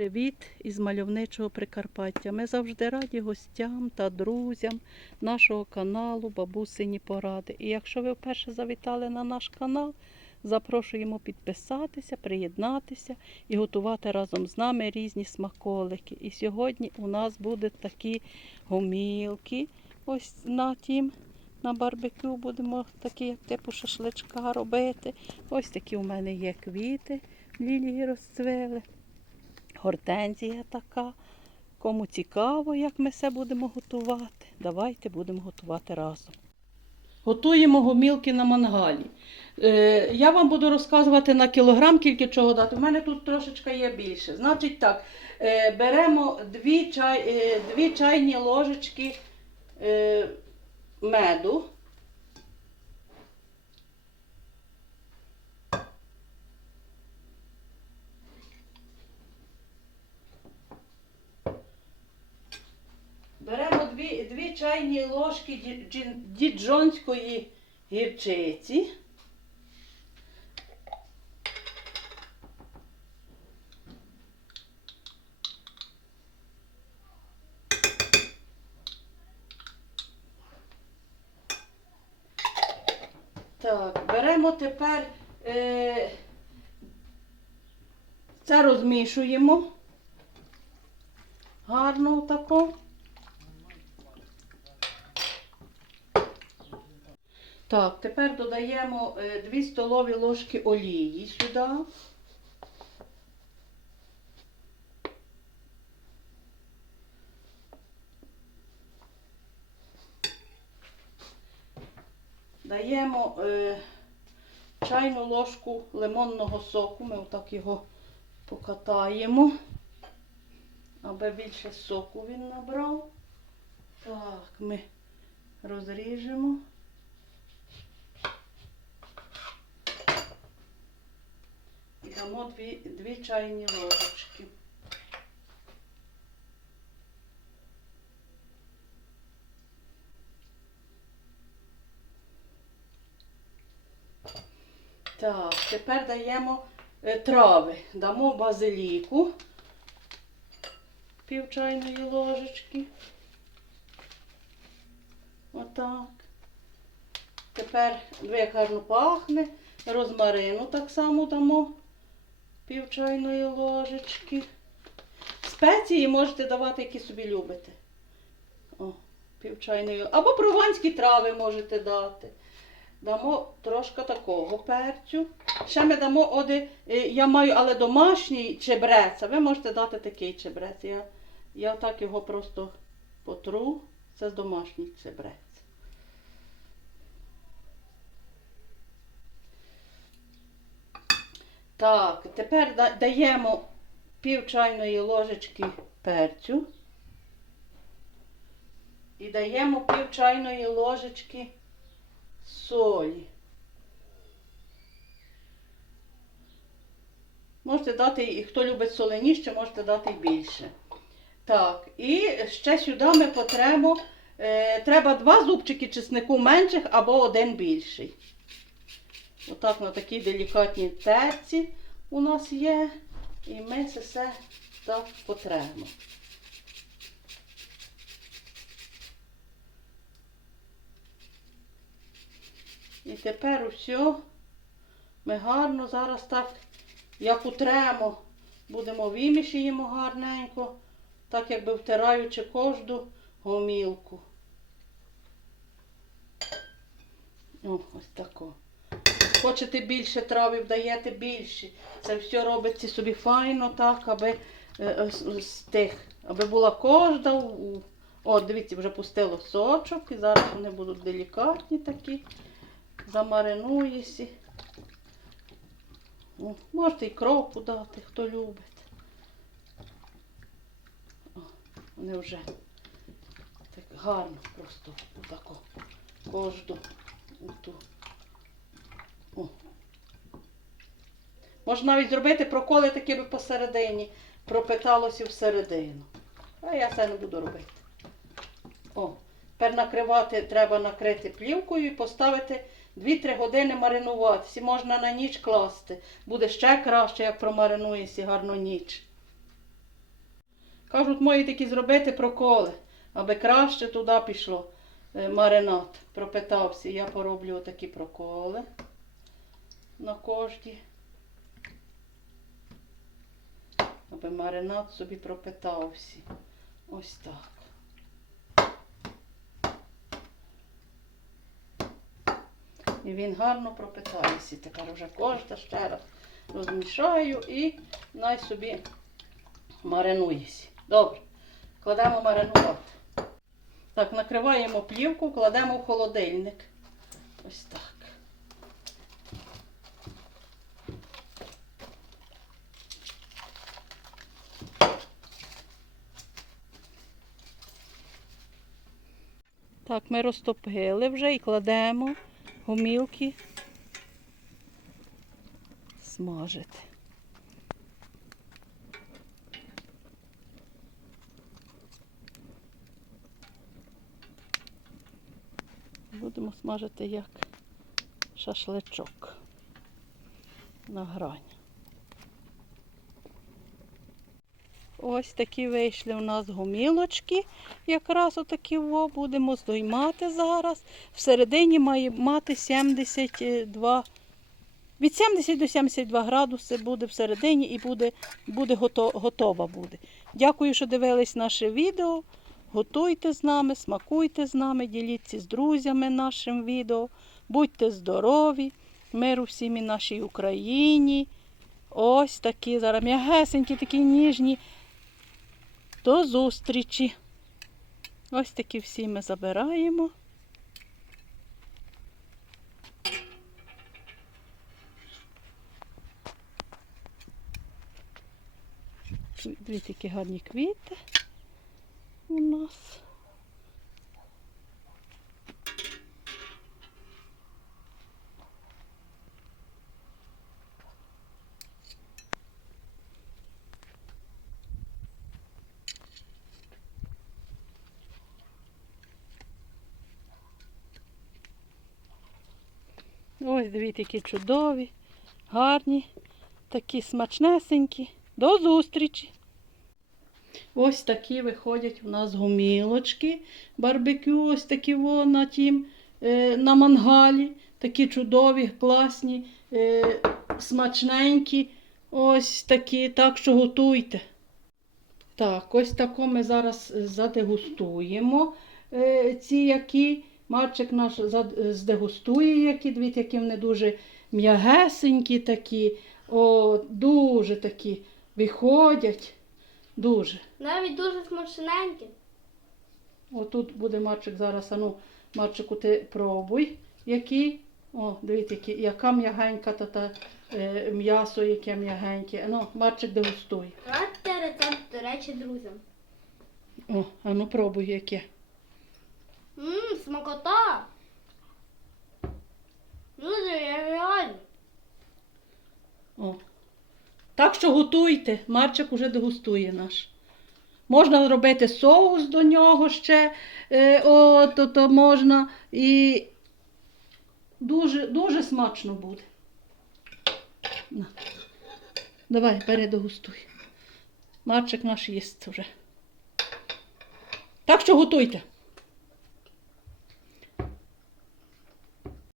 Привіт із мальовничого Прикарпаття. Ми завжди раді гостям та друзям нашого каналу Бабусині Поради. І якщо ви вперше завітали на наш канал, запрошуємо підписатися, приєднатися і готувати разом з нами різні смаколики. І сьогодні у нас будуть такі гомілки. Ось на тім. На барбекю будемо такі, як типу шашличка робити. Ось такі у мене є квіти, лілії розцвели гортензія така. Кому цікаво, як ми все будемо готувати, давайте будемо готувати разом. Готуємо гомілки на мангалі. Е, я вам буду розказувати на кілограм, тільки чого дати. У мене тут трошечки є більше. Значить так, е, беремо дві, чай, е, дві чайні ложечки е, меду. Беремо дві, дві чайні ложки діджонської гірчиці. Так, беремо тепер е, це розмішуємо. Гарно тако. Так, тепер додаємо 2 столові ложки олії сюди. Даємо е, чайну ложку лимонного соку. Ми отак його покатаємо, аби більше соку він набрав. Так, ми розріжемо. Дамо дві, дві чайні ложечки. Так, тепер даємо е, трави. Дамо базиліку пів чайної ложечки. Отак. Тепер як гарно пахне. Розмарину так само дамо пів чайної ложечки. Спеції можете давати, які собі любите. О, пів чайної. Або прованські трави можете дати. Дамо трошки такого перцю. Ще ми дамо оди, е, я маю, але домашній чебрець. А ви можете дати такий чебрець. Я, я так його просто потру. Це домашній чебрець. Так, тепер даємо пів чайної ложечки перцю. І даємо пів чайної ложечки солі. Можете дати, і хто любить соленіще, можете дати більше. Так, і ще сюди ми потремо, е, треба два зубчики чеснику менших або один більший. Отак на такій делікатній терці у нас є. І ми це все так потремо. І тепер усе ми гарно зараз так, як утремо, будемо вимішуємо гарненько, так якби втираючи кожну гомілку. О, ось тако. Хочете більше травів, даєте більше. Це все робиться собі файно, так, аби е, е, з- тих, аби була кожна. О, дивіться, вже пустило сочок, і зараз вони будуть делікатні такі. Замаринуєсі. О, можете і кропу дати, хто любить. О, вони вже так гарно просто отако. Кожну. О. Можна навіть зробити проколи такі би посередині, пропиталося всередину. А я це не буду робити. О, тепер накривати треба накрити плівкою і поставити 2-3 години маринуватися. Можна на ніч класти. Буде ще краще, як промаринуєшся гарно ніч. Кажуть, мої такі зробити проколи, аби краще туди пішло е, маринад. Пропитався. Я пороблю отакі проколи на кожній. Аби маринад собі пропитався. Ось так. І він гарно пропитається. Тепер вже кожна ще раз розмішаю і най собі маринується. Добре. Кладемо маринувати. Так, накриваємо плівку, кладемо в холодильник. Ось так. Так, ми розтопили вже і кладемо гомілки смажити. Будемо смажити як шашличок на грань. Ось такі вийшли у нас гомілочки. Якраз отакі во будемо здоймати зараз. Всередині має мати 72, від 70 до 72 градуси буде всередині і буде, буде гото- готова буде. Дякую, що дивились наше відео. Готуйте з нами, смакуйте з нами, діліться з друзями нашим відео. Будьте здорові, миру всім і нашій Україні. Ось такі зараз м'ягесенькі, такі ніжні. До зустрічі. Ось такі всі ми забираємо. Дві такі гарні квіти у нас. Ось дивіться, які чудові, гарні, такі смачнесенькі. До зустрічі! Ось такі виходять у нас гумілочки, барбекю, ось такі на тім, е, на мангалі. Такі чудові, класні, е, смачненькі. Ось такі, так що готуйте. Так, ось тако ми зараз задегустуємо е, ці які. Марчик наш здегустує які, дивіться, які вони дуже м'ягесенькі такі, о, дуже такі виходять. Дуже. Навіть дуже смачненькі. Отут буде Марчик зараз, ану, Марчику, ти пробуй, які. О, дивіться, які, яка м'ягенька та, та е, м'ясо, яке м'ягеньке. Ну, Марчик дегустуй. Радьте рецепт, до речі, друзям. О, ану пробуй яке. Ммм, смакота. Дуже реально. О. Так що готуйте, Марчик уже дегустує наш. Можна зробити соус до нього ще, е, о, то, то можна і дуже, дуже смачно буде. На. Давай, бери дегустуй. Марчик наш їсть вже. Так що готуйте.